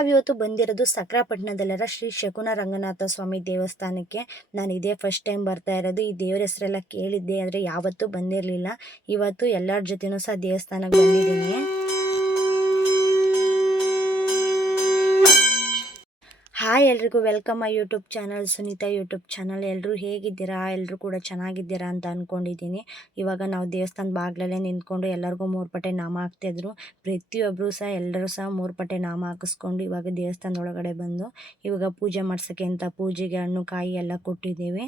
ನಾವಿವತ್ತು ಬಂದಿರೋದು ಸಕ್ರಾಪಟ್ಟಣದಲ್ಲಿರೋ ಶ್ರೀ ಶಕುನ ರಂಗನಾಥ ಸ್ವಾಮಿ ದೇವಸ್ಥಾನಕ್ಕೆ. ನಾನು ಇದೇ ಫಸ್ಟ್ ಟೈಮ್ ಬರ್ತಾ ಇರೋದು. ಈ ದೇವ್ರ ಹೆಸರೆಲ್ಲ ಕೇಳಿದ್ದೆ, ಆದರೆ ಯಾವತ್ತೂ ಬಂದಿರಲಿಲ್ಲ. ಇವತ್ತು ಎಲ್ಲರ ಜೊತೆನೂ ಸಹ ದೇವಸ್ಥಾನಕ್ಕೆ ಬಂದಿದ್ದೀನಿ. ಹಾಯ್ ಎಲ್ರಿಗೂ welcome my YouTube channel, Sunita YouTube channel. ಎಲ್ಲರೂ ಹೇಗಿದ್ದೀರಾ? ಎಲ್ಲರೂ ಕೂಡ ಚೆನ್ನಾಗಿದ್ದೀರಾ ಅಂತ ಅಂದ್ಕೊಂಡಿದ್ದೀನಿ. ಇವಾಗ ನಾವು ದೇವಸ್ಥಾನದ ಬಾಗಿಲಲ್ಲೇ ನಿಂತ್ಕೊಂಡು ಎಲ್ಲರಿಗೂ 3 ಪಟೆ ನಾಮ ಹಾಕ್ತಿದ್ರು. ಪ್ರತಿಯೊಬ್ಬರು ಸಹ ಎಲ್ಲರೂ ಸಹ 3 ಪಟೆ ನಾಮ ಹಾಕಿಸ್ಕೊಂಡು ಇವಾಗ ದೇವಸ್ಥಾನದ ಒಳಗಡೆ ಬಂದು ಇವಾಗ ಪೂಜೆ ಮಾಡ್ಸೋಕ್ಕೆ ಅಂತ ಪೂಜೆಗೆ ಹಣ್ಣು ಕಾಯಿ ಎಲ್ಲ ಕೊಟ್ಟಿದ್ದೀವಿ.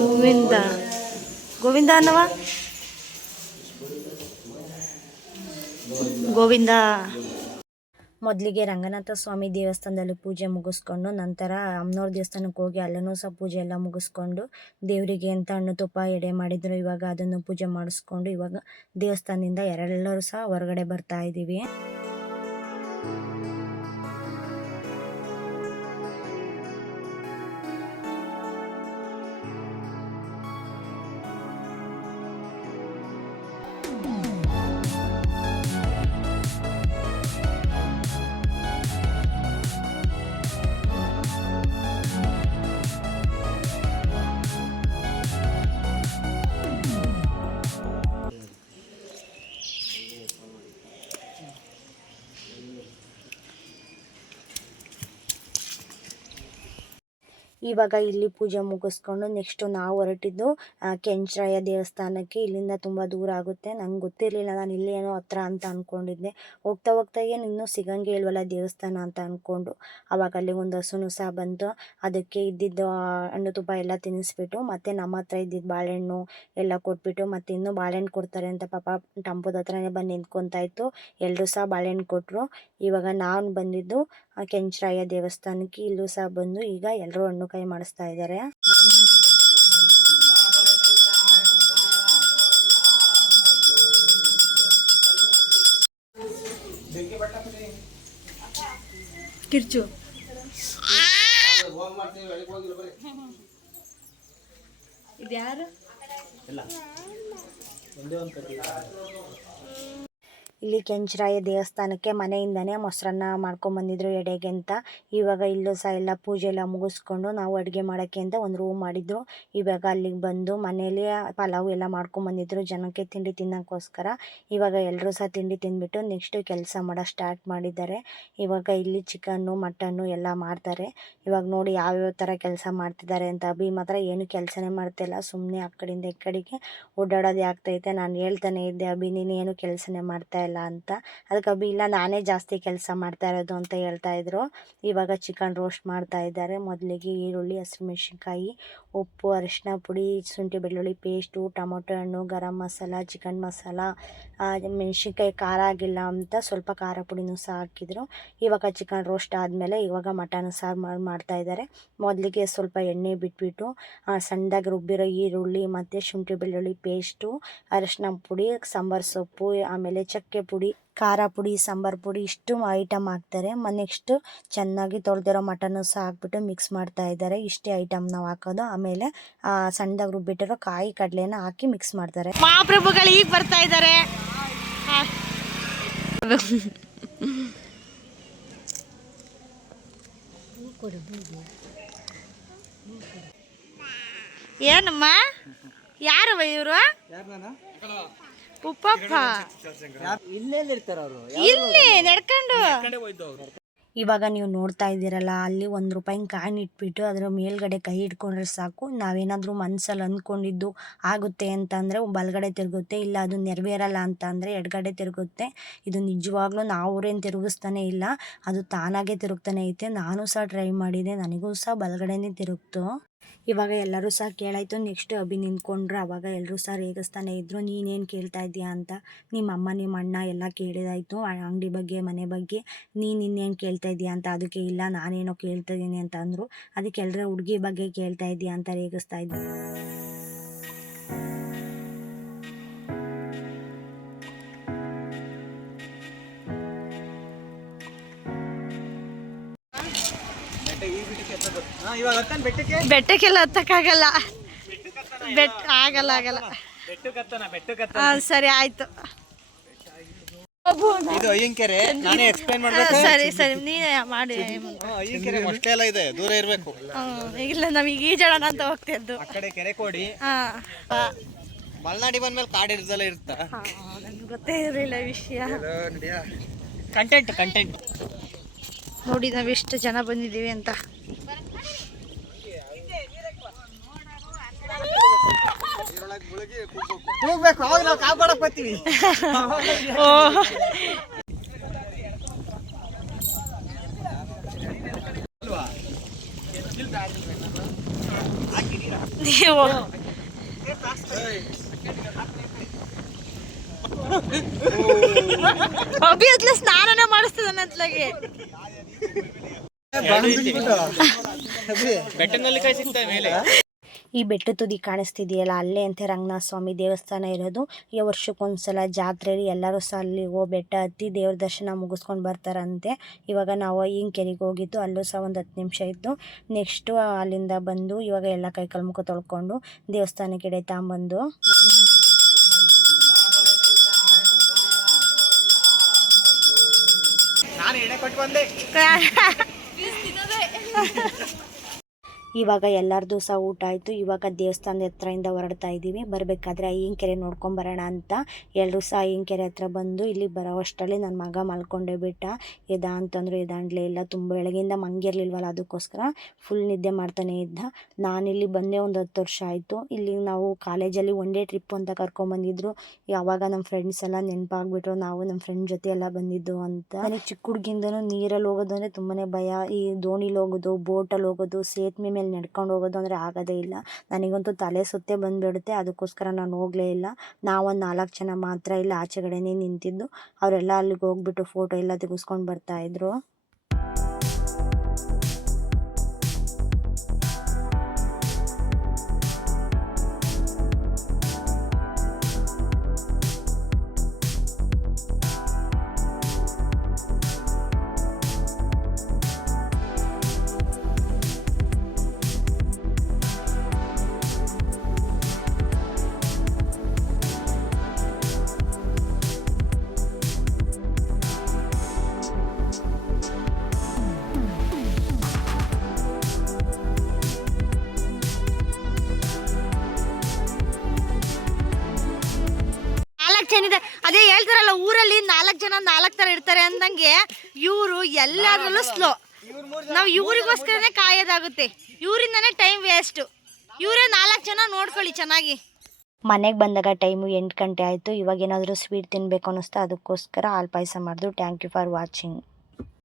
ಗೋವಿಂದ ಗೋವಿಂದ ಅನ್ನವ ಗೋವಿಂದ. ಮೊದಲಿಗೆ ರಂಗನಾಥ ಸ್ವಾಮಿ ದೇವಸ್ಥಾನದಲ್ಲಿ ಪೂಜೆ ಮುಗಿಸ್ಕೊಂಡು ನಂತರ ಅಮ್ಮನವ್ರ ದೇವಸ್ಥಾನಕ್ಕೆ ಹೋಗಿ ಅಲ್ಲೂ ಸಹ ಪೂಜೆ ಎಲ್ಲ ಮುಗಿಸ್ಕೊಂಡು ದೇವರಿಗೆ ಅಂತ ಹಣ್ಣು ತುಪ್ಪ ಎಡೆ ಮಾಡಿದ್ರು. ಇವಾಗ ಅದನ್ನು ಪೂಜೆ ಮಾಡಿಸ್ಕೊಂಡು ಇವಾಗ ದೇವಸ್ಥಾನದಿಂದ ಎಲ್ಲರೂ ಸಹ ಹೊರಗಡೆ ಬರ್ತಾ ಇದ್ದೀವಿ. ಇವಾಗ ಇಲ್ಲಿ ಪೂಜೆ ಮುಗಿಸ್ಕೊಂಡು ನೆಕ್ಸ್ಟು ನಾವು ಹೊರಟಿದ್ದು ಕೆಂಚರಾಯ ದೇವಸ್ಥಾನಕ್ಕೆ. ಇಲ್ಲಿಂದ ತುಂಬ ದೂರ ಆಗುತ್ತೆ. ನಂಗೆ ಗೊತ್ತಿರಲಿಲ್ಲ, ನಾನು ಇಲ್ಲೇನೋ ಹತ್ರ ಅಂತ ಅಂದ್ಕೊಂಡಿದ್ದೆ. ಹೋಗ್ತಾ ಹೋಗ್ತಾ ಏನು ಇನ್ನೂ ಸಿಗಂಗೆ ಇಲ್ವಲ್ಲ ದೇವಸ್ಥಾನ ಅಂತ ಅಂದ್ಕೊಂಡು ಆವಾಗ ಅಲ್ಲಿ ಒಂದು ಹಸುನು ಸಹ ಬಂತು. ಅದಕ್ಕೆ ಇದ್ದಿದ್ದು ಹಣ್ಣು ತುಪ್ಪ ಎಲ್ಲ ತಿನ್ನಿಸ್ಬಿಟ್ಟು ಮತ್ತು ನಮ್ಮ ಹತ್ರ ಇದ್ದಿದ್ದು ಬಾಳೆಹಣ್ಣು ಎಲ್ಲ ಕೊಟ್ಬಿಟ್ಟು ಮತ್ತು ಇನ್ನೂ ಬಾಳೆಹಣ್ಣು ಕೊಡ್ತಾರೆ ಅಂತ ಪಾಪ ಟಂಪದ ಹತ್ರನೇ ಬಂದು ನಿಂತ್ಕೊತಾಯಿತ್ತು. ಎಲ್ಲರೂ ಸಹ ಬಾಳೆಹಣ್ಣು ಕೊಟ್ಟರು. ಇವಾಗ ನಾನು ಬಂದಿದ್ದು ಕೆಂಚರಾಯ ದೇವಸ್ಥಾನಕ್ಕೆ. ಇಲ್ಲೂ ಸಹ ಬಂದು ಈಗ ಎಲ್ಲರೂ ಹಣ್ಣು ಕಾಯಿ ಮಾಡಿಸ್ತಾ ಇದ್ದಾರೆ. ಕಿರ್ಚು ಇದ್ಯಾರು ಇಲ್ಲಿ ಕೆಂಚರಾಯ ದೇವಸ್ಥಾನಕ್ಕೆ ಮನೆಯಿಂದನೇ ಮೊಸರನ್ನ ಮಾಡ್ಕೊಂಬಂದಿದ್ರು ಎಡೆಗೆ ಅಂತ. ಇವಾಗ ಇಲ್ಲೂ ಸಹ ಎಲ್ಲ ಪೂಜೆ ಎಲ್ಲ ಮುಗಿಸ್ಕೊಂಡು ನಾವು ಅಡುಗೆ ಮಾಡೋಕ್ಕೆ ಅಂತ ಒಂದು ರೂಮ್ ಮಾಡಿದ್ರು. ಇವಾಗ ಅಲ್ಲಿಗೆ ಬಂದು ಮನೇಲಿ ಪಲಾವು ಎಲ್ಲ ಮಾಡ್ಕೊಂಬಂದಿದ್ರು ಜನಕ್ಕೆ ತಿಂಡಿ ತಿನ್ನೋಕ್ಕೋಸ್ಕರ. ಇವಾಗ ಎಲ್ಲರೂ ಸಹ ತಿಂಡಿ ತಿಂದ್ಬಿಟ್ಟು ನೆಕ್ಸ್ಟು ಕೆಲಸ ಮಾಡೋ ಸ್ಟಾರ್ಟ್ ಮಾಡಿದ್ದಾರೆ. ಇವಾಗ ಇಲ್ಲಿ ಚಿಕನ್ನು ಮಟನ್ನು ಎಲ್ಲ ಮಾಡ್ತಾರೆ. ಇವಾಗ ನೋಡಿ ಯಾವ್ಯಾವ ಥರ ಕೆಲಸ ಮಾಡ್ತಿದ್ದಾರೆ ಅಂತ. ಅಭಿ ಮಾತ್ರ ಏನು ಕೆಲಸನೇ ಮಾಡ್ತಾಯಿಲ್ಲ, ಸುಮ್ಮನೆ ಆ ಕಡೆಯಿಂದ ಈ ಕಡೆಗೆ ಓಡಾಡೋದೇ ಆಗ್ತೈತೆ. ನಾನು ಹೇಳ್ತಾನೆ ಇದ್ದೆ, ಅಭಿ ನೀನು ಏನು ಕೆಲಸನೇ ಮಾಡ್ತಾಯಿಲ್ಲ ಅಂತ. ಅದಕ್ಕೆ ಅಭಿ ಇಲ್ಲ ನಾನೇ ಜಾಸ್ತಿ ಕೆಲಸ ಮಾಡ್ತಾ ಇರೋದು ಅಂತ ಹೇಳ್ತಾಯಿದ್ರು. ಇವಾಗ ಚಿಕನ್ ರೋಸ್ಟ್ ಮಾಡ್ತಾ ಇದ್ದಾರೆ. ಮೊದಲಿಗೆ ಈರುಳ್ಳಿ, ಹಸಿಮೆಣ್ಸಿನ್ಕಾಯಿ, ಉಪ್ಪು, ಅರಿಶಿನ ಪುಡಿ, ಶುಂಠಿ ಬೆಳ್ಳುಳ್ಳಿ ಪೇಸ್ಟು, ಟೊಮೊಟೊ ಹಣ್ಣು, ಗರಂ ಮಸಾಲ, ಚಿಕನ್ ಮಸಾಲ, ಮೆಣಸಿನ್ಕಾಯಿ ಖಾರ ಆಗಿಲ್ಲ ಅಂತ ಸ್ವಲ್ಪ ಖಾರ ಪುಡಿನೂ ಸಹ ಹಾಕಿದರು. ಇವಾಗ ಚಿಕನ್ ರೋಸ್ಟ್ ಆದಮೇಲೆ ಇವಾಗ ಮಟನ್ ಸಾರು ಮಾಡ್ತಾ ಇದ್ದಾರೆ. ಮೊದಲಿಗೆ ಸ್ವಲ್ಪ ಎಣ್ಣೆ ಬಿಟ್ಬಿಟ್ಟು ಸಣ್ಣದಾಗಿ ರುಬ್ಬಿರೋ ಈರುಳ್ಳಿ ಮತ್ತು ಶುಂಠಿ ಬೆಳ್ಳುಳ್ಳಿ ಪೇಸ್ಟು, ಅರಿಶಿನ ಪುಡಿ, ಸಾಂಬಾರು ಸೊಪ್ಪು, ಆಮೇಲೆ ಚಕ್ಕೆ ಪುಡಿ, ಖಾರ ಪುಡಿ, ಸಾಂಬಾರು ಪುಡಿ ಇಷ್ಟು ಐಟಮ್ ಹಾಕ್ತಾರೆ. ನೆಕ್ಸ್ಟು ಚೆನ್ನಾಗಿ ತೊಳೆದಿರೋ ಮಟನ್ನು ಸಹ ಹಾಕ್ಬಿಟ್ಟು ಮಿಕ್ಸ್ ಮಾಡ್ತಾ ಇದ್ದಾರೆ. ಇಷ್ಟೇ ಐಟಮ್ ನಾವು ಹಾಕೋದು. ಆಮೇಲೆ ಸಣ್ಣದಾಗಿ ರುಬ್ಬಿಟ್ಟಿರೋ ಕಾಯಿ ಕಡಲೆನ ಹಾಕಿ ಮಿಕ್ಸ್ ಮಾಡ್ತಾರೆ. ಮಹಾಪ್ರಭುಗಳು ಈಗ ಬರ್ತಾ ಇದ್ದಾರೆ. ಏನಮ್ಮ ಯಾರು ಇವರು? ಉಪ್ಪಪ್ಪ ಇಲ್ಲೇ ನಡ್ಕೊಂಡು. ಇವಾಗ ನೀವು ನೋಡ್ತಾ ಇದ್ದೀರಲ್ಲ, ಅಲ್ಲಿ 1 ರೂಪಾಯಿನ ಕಾಯಿನ್ ಇಟ್ಬಿಟ್ಟು ಅದರ ಮೇಲ್ಗಡೆ ಕೈ ಇಟ್ಕೊಂಡ್ರೆ ಸಾಕು. ನಾವೇನಾದರೂ ಮನಸ್ಸಲ್ಲಿ ಅಂದ್ಕೊಂಡಿದ್ದು ಆಗುತ್ತೆ ಅಂತಂದರೆ ಬಲಗಡೆ ತಿರುಗುತ್ತೆ, ಇಲ್ಲ ಅದು ನೆರವೇರಲ್ಲ ಅಂತ ಅಂದರೆ ಎಡಗಡೆ ತಿರುಗುತ್ತೆ. ಇದು ನಿಜವಾಗ್ಲೂ ನಾವ್ರೇನು ತಿರುಗಿಸ್ತಾನೆ ಇಲ್ಲ, ಅದು ತಾನಾಗೆ ತಿರುಗ್ತಾನೆ ಐತೆ. ನಾನು ಸಹ ಟ್ರೈ ಮಾಡಿದೆ, ನನಗೂ ಸಹ ಬಲಗಡೆನೇ ತಿರುಗ್ತು. ಇವಾಗ ಎಲ್ಲರೂ ಸಹ ಕೇಳಾಯಿತು. ನೆಕ್ಸ್ಟ್ ಅಭಿ ನಿಂತ್ಕೊಂಡ್ರು. ಅವಾಗ ಎಲ್ಲರೂ ಸಹ ರೇಗಿಸ್ತಾನೆ ಇದ್ದರು, ನೀನೇನು ಕೇಳ್ತಾ ಇದೀಯಾ ಅಂತ. ನಿಮ್ಮ ಅಮ್ಮ ನಿಮ್ಮ ಅಣ್ಣ ಎಲ್ಲ ಕೇಳಿದಾಯಿತು ಅಂಗಡಿ ಬಗ್ಗೆ ಮನೆ ಬಗ್ಗೆ, ನೀನು ಇನ್ನೇನು ಕೇಳ್ತಾ ಇದೀಯಾ ಅಂತ. ಅದಕ್ಕೆ ಇಲ್ಲ ನಾನೇನೋ ಕೇಳ್ತಾ ಇದ್ದೀನಿ ಅಂತ ಅಂದರು. ಅದಕ್ಕೆ ಎಲ್ಲರೂ ಹುಡುಗಿ ಬಗ್ಗೆ ಕೇಳ್ತಾ ಇದೀಯಾ ಅಂತ ರೇಗಿಸ್ತಾ ಇದ್ದರು. ಬೆಟ್ಟಕ್ಕೆಲ್ಲ ಹತ್ತಕ್ಕಾಗಲ್ಲ. ಆಗಲ್ಲ ಸರಿ ಆಯ್ತು. ಇದು ಅಯ್ಯಂಕೆರೆ, ನಾನೇ ಎಕ್ಸ್ಪ್ಲೈನ್ ಮಾಡ್ಬೇಕು. ಸರಿ ನೀನೇ ಮಾಡಿ. ಅಯ್ಯಂಕೆರೆ ಅಷ್ಟೇ ಎಲ್ಲ ಇದೆ, ದೂರ ಇರಬೇಕು. ಇಲ್ಲ ನಮಗೆ ಈಜಾಡೋಣ ಅಂತ ಹೋಗ್ತಿದ್ದು. ಆ ಕಡೆ ಕೆರೆ ಕೋಡಿ. ಮಲೆನಾಡಿ ಬಂದ್ಮೇಲೆ ಕಾಡು ಇರ್ದಲ್ಲ ಇರುತ್ತಾ? ನನಗೆ ಗೊತ್ತೇ ಇರಲಿಲ್ಲ ವಿಷಯ. ಕಂಟೆಂಟ್ ನೋಡಿ ನಾವೆಷ್ಟು ಜನ ಬಂದಿದ್ದೀವಿ ಅಂತ. ಅವಾಗ ನಾವು ಕಾಪಾಡಕ್ ಬರ್ತೀವಿ. ನೀವು ಅಭಿ ಅತ್ಲ ಸ್ನಾನನೇ ಮಾಡಿಸ್ತದಾನೆ ಅತ್ಲಾಗೆ. ಬೆಟ್ಟನಲ್ಲಿ ಕೈ ಸಿಗ್ತದೆ ಮೇಲೆ. ಈ ಬೆಟ್ಟ ತುದಿ ಕಾಣಿಸ್ತಿದೆಯಲ್ಲ, ಅಲ್ಲೇ ಅಂತೆ ರಂಗನಾಥ ಸ್ವಾಮಿ ದೇವಸ್ಥಾನ ಇರೋದು. ಈ ವರ್ಷಕ್ಕೊಂದ್ಸಲ ಜಾತ್ರೆಯಲ್ಲಿ ಎಲ್ಲರೂ ಸಹ ಅಲ್ಲಿ ಬೆಟ್ಟ ಹತ್ತಿ ದೇವ್ರ ದರ್ಶನ ಮುಗಿಸ್ಕೊಂಡು ಬರ್ತಾರಂತೆ. ಇವಾಗ ನಾವು ಅಯ್ಯಂಕೆರೆಗೆ ಹೋಗಿದ್ದು, ಅಲ್ಲೂ ಸಹ ಒಂದು 10 ನಿಮಿಷ ಇತ್ತು. ನೆಕ್ಸ್ಟು ಅಲ್ಲಿಂದ ಬಂದು ಇವಾಗ ಎಲ್ಲ ಕೈಕಾಲು ಮುಖ ತೊಳ್ಕೊಂಡು ದೇವಸ್ಥಾನಕ್ಕೆ ಎಡೆ ತಗೊಂಬಂದು ನಾನು ಎಡೆ ಕೊಟ್ಟು ಬಂದೆ. ಇವಾಗ ಎಲ್ಲರದು ಸಹ ಊಟ ಆಯಿತು. ಇವಾಗ ದೇವಸ್ಥಾನದ ಹತ್ರದಿಂದ ಹೊರಡ್ತಾ ಇದ್ದೀವಿ. ಬರಬೇಕಾದ್ರೆ ಅಯ್ಯಂಕೆರೆ ನೋಡ್ಕೊಂಬರೋಣ ಅಂತ ಎಲ್ಲರೂ ಸಹ ಅಯ್ಯಂಕೆರೆ ಹತ್ರ ಬಂದು ಇಲ್ಲಿ ಬರೋ ಅಷ್ಟರಲ್ಲಿ ನನ್ನ ಮಗ ಮಲ್ಕೊಂಡೇ ಬಿಟ್ಟ. ಎದ ಅಂತಂದ್ರು ಎದಾಂಡ್ಲೇ ಇಲ್ಲ. ತುಂಬ ಬೆಳಗ್ಗೆಯಿಂದ ಮಂಗಿರ್ಲಿಲ್ವಲ್ಲ, ಅದಕ್ಕೋಸ್ಕರ ಫುಲ್ ನಿದ್ದೆ ಮಾಡ್ತಾನೆ ಇದ್ದ. ನಾನಿಲ್ಲಿ ಬಂದೇ ಒಂದು 10 ವರ್ಷ ಆಯಿತು. ಇಲ್ಲಿ ನಾವು ಕಾಲೇಜಲ್ಲಿ ಒನ್ ಡೇ ಟ್ರಿಪ್ ಅಂತ ಕರ್ಕೊಂಬಂದಿದ್ರು. ಯಾವಾಗ ನಮ್ಮ ಫ್ರೆಂಡ್ಸ್ ಎಲ್ಲ ನೆನಪಾಗ್ಬಿಟ್ರು, ನಾವು ನಮ್ಮ ಫ್ರೆಂಡ್ ಜೊತೆ ಎಲ್ಲ ಬಂದಿದ್ದು ಅಂತ. ನನಗೆ ಚಿಕ್ಕ ಹುಡುಗಿಂದನೂ ನೀರಲ್ಲಿ ಹೋಗೋದು ಅಂದರೆ ತುಂಬಾ ಭಯ. ಈ ದೋಣಿಲಿ ಹೋಗೋದು, ಬೋಟಲ್ಲಿ ಹೋಗೋದು, ಸೇತುವೆ ಮೇಲೆ ನಡ್ಕೊಂಡು ಹೋಗೋದು ಅಂದರೆ ಆಗೋದೇ ಇಲ್ಲ. ನನಗಂತೂ ತಲೆ ಸುತ್ತೇ ಬಂದುಬಿಡುತ್ತೆ. ಅದಕ್ಕೋಸ್ಕರ ನಾನು ಹೋಗಲೇ ಇಲ್ಲ. ನಾವೊಂದು 4 ಜನ ಮಾತ್ರ ಇಲ್ಲಿ ಆಚೆಗಡೆನೇ ನಿಂತಿದ್ದು. ಅವರೆಲ್ಲ ಅಲ್ಲಿಗೆ ಹೋಗ್ಬಿಟ್ಟು ಫೋಟೋ ಎಲ್ಲ ತೆಗೆಸ್ಕೊಂಡು ಬರ್ತಾಯಿದ್ರು. ಅದೇ ಹೇಳ್ತಾರಲ್ಲ, ಊರಲ್ಲಿ 4 ಜನ 4 ತರ ಇರ್ತಾರೆ ಅಂದಂಗೆ ಇವರು ಎಲ್ಲಾದ್ರಲ್ಲೂ ಸ್ಲೋ. ನಾವು ಇವ್ರಿಗೋಸ್ಕರನೇ ಕಾಯೋದಾಗುತ್ತೆ. ಇವರಿಂದನೇ ಟೈಮ್ ವೇಸ್ಟ್. ಇವರೇ 4 ಜನ ನೋಡ್ಕೊಳ್ಳಿ ಚೆನ್ನಾಗಿ. ಮನೆಗೆ ಬಂದಾಗ ಟೈಮು 8 ಗಂಟೆ ಆಯಿತು. ಇವಾಗ ಏನಾದರೂ ಸ್ವೀಟ್ ತಿನ್ನಬೇಕು ಅನ್ನಿಸ್ತಾ, ಅದಕ್ಕೋಸ್ಕರ ಹಾಲು ಪಾಯಸ ಮಾಡಿದ್ರು. Thank you for watching.